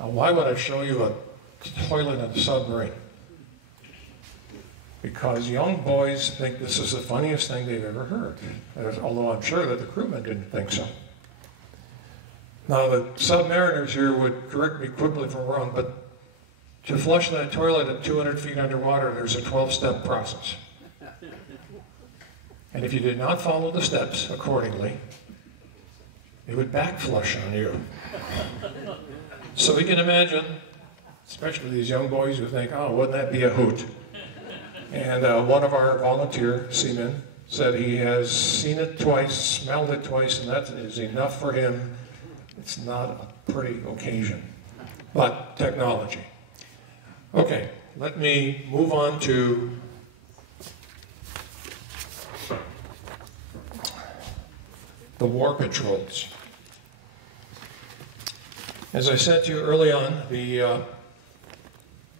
Now, why would I show you a toilet in a submarine? Because young boys think this is the funniest thing they've ever heard, although I'm sure that the crewmen didn't think so. Now, the submariners here would correct me quickly if I'm wrong, but to flush that toilet at 200 feet underwater, there's a 12-step process. And if you did not follow the steps accordingly, it would backflush on you. So we can imagine, especially these young boys who think, oh, wouldn't that be a hoot? And one of our volunteer seamen said he has seen it twice, smelled it twice, and that is enough for him. It's not a pretty occasion, but technology. Okay, let me move on to the war patrols. As I said to you early on, the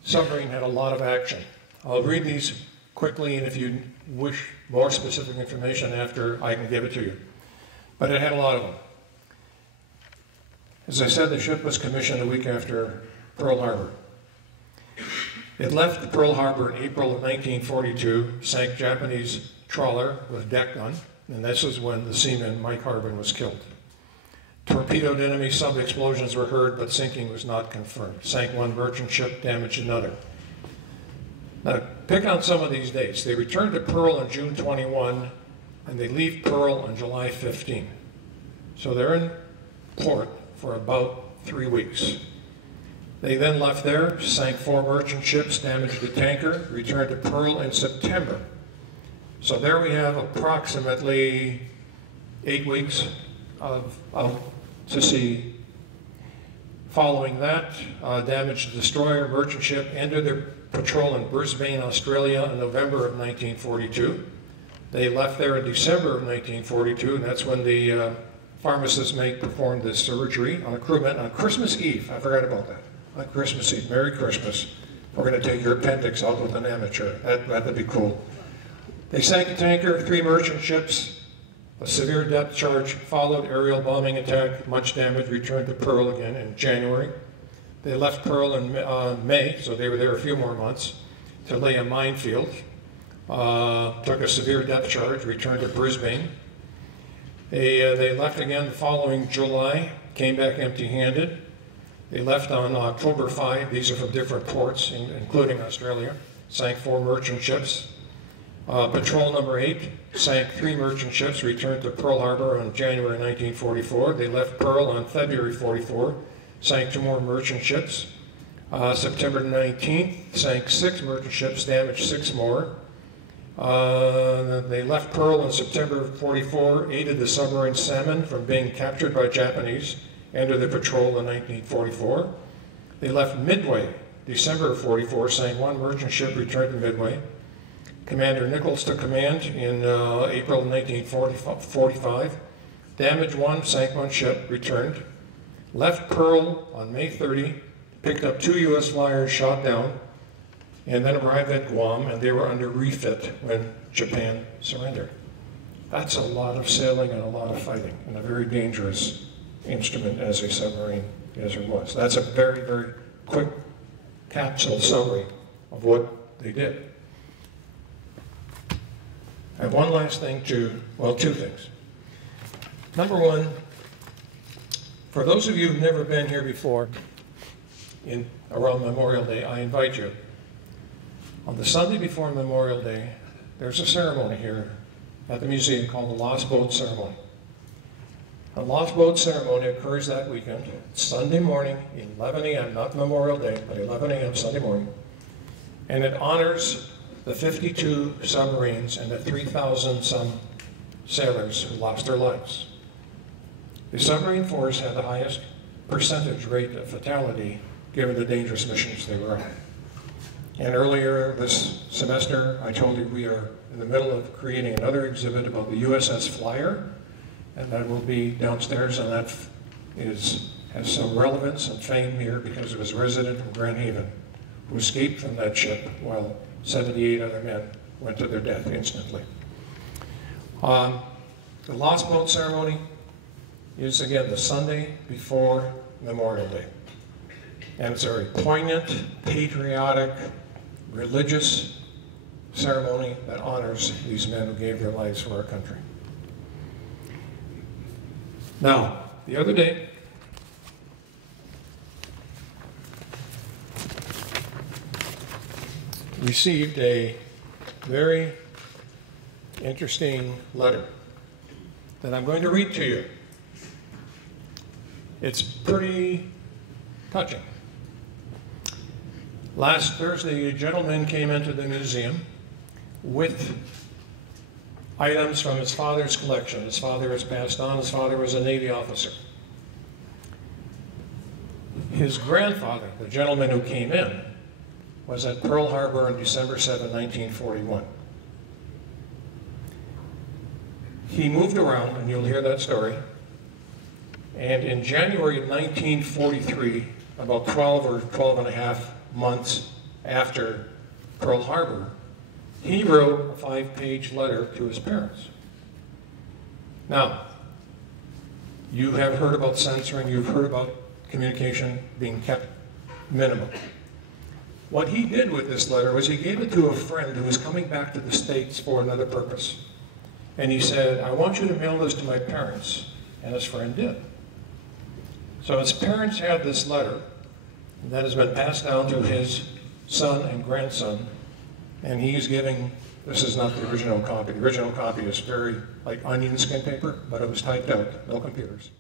submarine had a lot of action. I'll read these quickly, and if you wish more specific information after, I can give it to you. But it had a lot of them. As I said, the ship was commissioned a week after Pearl Harbor. It left Pearl Harbor in April of 1942, sank Japanese trawler with deck gun, and this is when the seaman Mike Harbin was killed. Torpedoed enemy sub-explosions were heard, but sinking was not confirmed. Sank one merchant ship, damaged another. Now, pick on some of these dates. They returned to Pearl on June 21, and they leave Pearl on July 15. So they're in port for about 3 weeks. They then left there, sank 4 merchant ships, damaged a tanker, returned to Pearl in September. So there we have approximately 8 weeks to sea. Following that, damaged destroyer, merchant ship, ended their patrol in Brisbane, Australia in November of 1942. They left there in December of 1942, and that's when the pharmacist mate performed this surgery on a crewman on Christmas Eve. I forgot about that. On Christmas Eve. Merry Christmas. We're going to take your appendix out with an amateur. That would be cool. They sank a tanker, 3 merchant ships. A severe depth charge followed, aerial bombing attack, much damage, returned to Pearl again in January. They left Pearl in May, so they were there a few more months, to lay a minefield. Took a severe depth charge, returned to Brisbane. They left again the following July, came back empty-handed. They left on October 5, these are from different ports, including Australia, sank 4 merchant ships. Patrol number 8 sank 3 merchant ships, returned to Pearl Harbor on January 1944. They left Pearl on February 44, sank 2 more merchant ships. September 19th, sank 6 merchant ships, damaged 6 more. They left Pearl in September 44, aided the submarine Salmon from being captured by Japanese, entered the patrol in 1944. They left Midway, December 44, sank 1 merchant ship, returned to Midway. Commander Nichols took command in April 1945, damaged 1, sank 1 ship, returned. Left Pearl on May 30, picked up 2 U.S. flyers, shot down, and then arrived at Guam, and they were under refit when Japan surrendered. That's a lot of sailing and a lot of fighting, and a very dangerous instrument as a submarine as it was. That's a very, very quick capsule summary of what they did. I have one last thing well, 2 things. Number 1, for those of you who've never been here before, around Memorial Day, I invite you. On the Sunday before Memorial Day, there's a ceremony here at the museum called the Lost Boat Ceremony. The Lost Boat Ceremony occurs that weekend, Sunday morning, 11 a.m., not Memorial Day, but 11 a.m. Sunday morning, and it honors the 52 submarines and the 3,000-some sailors who lost their lives. The submarine force had the highest percentage rate of fatality given the dangerous missions they were on. And earlier this semester, I told you we are in the middle of creating another exhibit about the USS Flyer, and that will be downstairs, and that has some relevance and fame here because it was a resident from Grand Haven who escaped from that ship while 78 other men went to their death instantly. The Lost Boat Ceremony is again the Sunday before Memorial Day. And it's a very poignant, patriotic, religious ceremony that honors these men who gave their lives for our country. Now, the other day, received a very interesting letter that I'm going to read to you. It's pretty touching. Last Thursday, a gentleman came into the museum with items from his father's collection. His father has passed on. His father was a Navy officer. His grandfather, the gentleman who came in, was at Pearl Harbor on December 7, 1941. He moved around, and you'll hear that story. And in January of 1943, about 12 or 12 and a half months after Pearl Harbor, he wrote a 5-page letter to his parents. Now, you have heard about censoring, you've heard about communication being kept minimal. What he did with this letter was he gave it to a friend who was coming back to the States for another purpose. And he said, I want you to mail this to my parents. And his friend did. So his parents had this letter that has been passed down to his son and grandson. And he's giving, this is not the original copy. The original copy is very like onion skin paper, but it was typed out, no computers.